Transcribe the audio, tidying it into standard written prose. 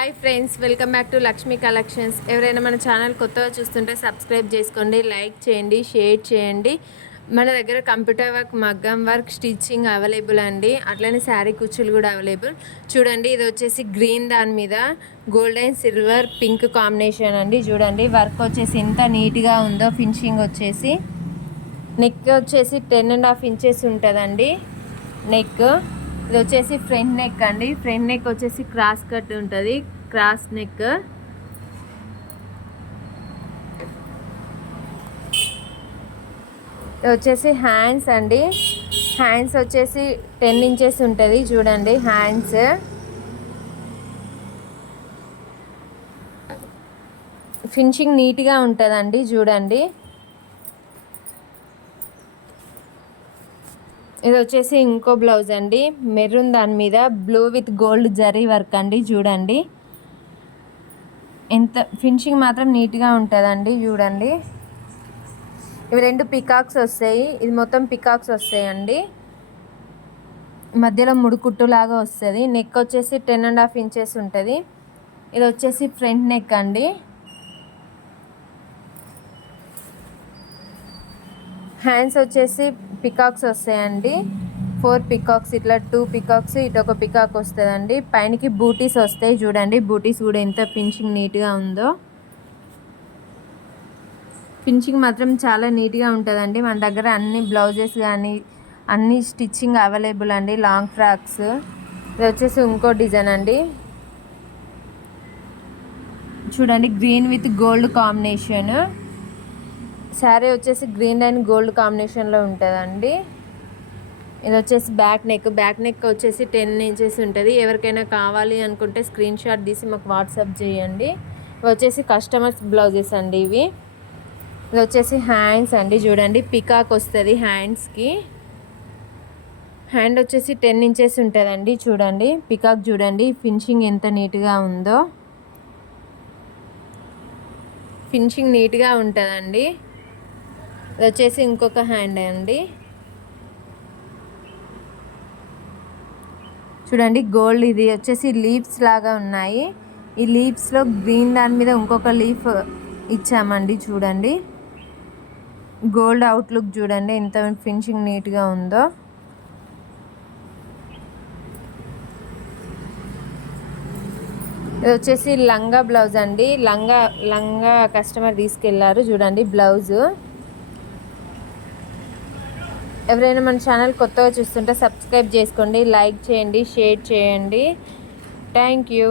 Hi friends, welcome back to Lakshmi collections. ఎవరైనా మన channel కొత్తగా చూస్తుంటే సబ్స్క్రైబ్ చేసుకోండి, లైక్ చేయండి, షేర్ చేయండి. మన దగ్గర కంప్యూటర్ వర్క్, మగ్గం వర్క్, స్టిచ్చింగ్ అవైలబుల్ అండి. అట్లనే శారీ కుచ్చులు కూడా అవైలబుల్. చూడండి, ఇది వచ్చేసి గ్రీన్ దాని మీద gold and silver pink combination అండి. చూడండి, వర్క్ వచ్చేసి ఎంత నీట్గా ఉందో. ఫినిషింగ్ వచ్చేసి నెక్ వచ్చేసి 10.5 ఇంచెస్ ఉంటుందండి నెక్. ఇది వచ్చేసి ఫ్రంట్ నెక్ అండి. ఫ్రంట్ నెక్ వచ్చేసి క్రాస్ కట్ ఉంటుంది, క్రాస్ నెక్. ఇది వచ్చేసి హ్యాండ్స్ అండి. హ్యాండ్స్ వచ్చేసి 10 ఇంచెస్ ఉంటుంది. చూడండి, హ్యాండ్స్ ఫినిషింగ్ నీట్గా ఉంటుందండి. చూడండి, ఇది వచ్చేసి ఇంకో బ్లౌజ్ అండి. మెరూన్ దాని మీద blue with gold zari work అండి. చూడండి, ఎంత ఫినిషింగ్ మాత్రం నీట్గా ఉంటుందండి. చూడండి, ఇవి 2 పికాక్స్ వస్తాయి. ఇది మొత్తం పికాక్స్ వస్తాయండి. మధ్యలో ముడుకుట్టు లాగా వస్తుంది. నెక్ వచ్చేసి 10.5 ఇంచెస్ ఉంటుంది. ఇది వచ్చేసి ఫ్రంట్ నెక్ అండి. హ్యాండ్స్ వచ్చేసి పికాక్స్ వస్తాయండి. 4 పికాక్స్, ఇట్లా 2 పికాక్స్, ఇటు ఒక పికాక్ వస్తుందండి. పైనకి బూటీస్ వస్తాయి. చూడండి, బూటీస్ కూడా ఎంత ఫినిషింగ్ నీట్గా ఉందో. ఫినిషింగ్ మాత్రం చాలా నీట్గా ఉంటుందండి. మన దగ్గర అన్ని బ్లౌజెస్ కానీ అన్ని స్టిచ్చింగ్ అవైలబుల్ అండి. Long frocks. ఇది వచ్చేసి ఇంకో డిజైన్ అండి. చూడండి, green with gold combination. Sari వచ్చేసి గ్రీన్ అండ్ గోల్డ్ కాంబినేషన్లో ఉంటుందండి. ఇది వచ్చేసి బ్యాక్ నెక్. బ్యాక్ నెక్ వచ్చేసి 10 ఇంచెస్ ఉంటుంది. ఎవరికైనా కావాలి అనుకుంటే స్క్రీన్ షాట్ తీసి మాకు వాట్సాప్ చేయండి. ఇవి వచ్చేసి కస్టమర్స్ బ్లౌజెస్ అండి. ఇవి ఇది వచ్చేసి హ్యాండ్స్ అండి. చూడండి, పికాక్ వస్తుంది హ్యాండ్స్కి. హ్యాండ్ వచ్చేసి 10 ఇంచెస్ ఉంటుందండి. చూడండి, పికాక్ చూడండి, ఫినిషింగ్ ఎంత నీట్గా ఉందో. ఫినిషింగ్ నీట్గా ఉంటుందండి. ఇది వచ్చేసి ఇంకొక హ్యాండ్ అండి. చూడండి, గోల్డ్. ఇది వచ్చేసి లీవ్స్ లాగా ఉన్నాయి. ఈ లీవ్స్లో గ్రీన్ దాని మీద ఇంకొక లీఫ్ ఇచ్చామండి. చూడండి, గోల్డ్ అవుట్లుక్ చూడండి ఎంత ఫినిషింగ్ నీట్గా ఉందో. ఇది వచ్చేసి లంగా బ్లౌజ్ అండి. లంగా కస్టమర్ తీసుకెళ్లారు. చూడండి, బ్లౌజు. ఎవరైనా మన ఛానల్ కొత్తగా చూస్తుంటే సబ్స్క్రైబ్ చేసుకోండి, లైక్ చేయండి, షేర్ చేయండి. Thank you.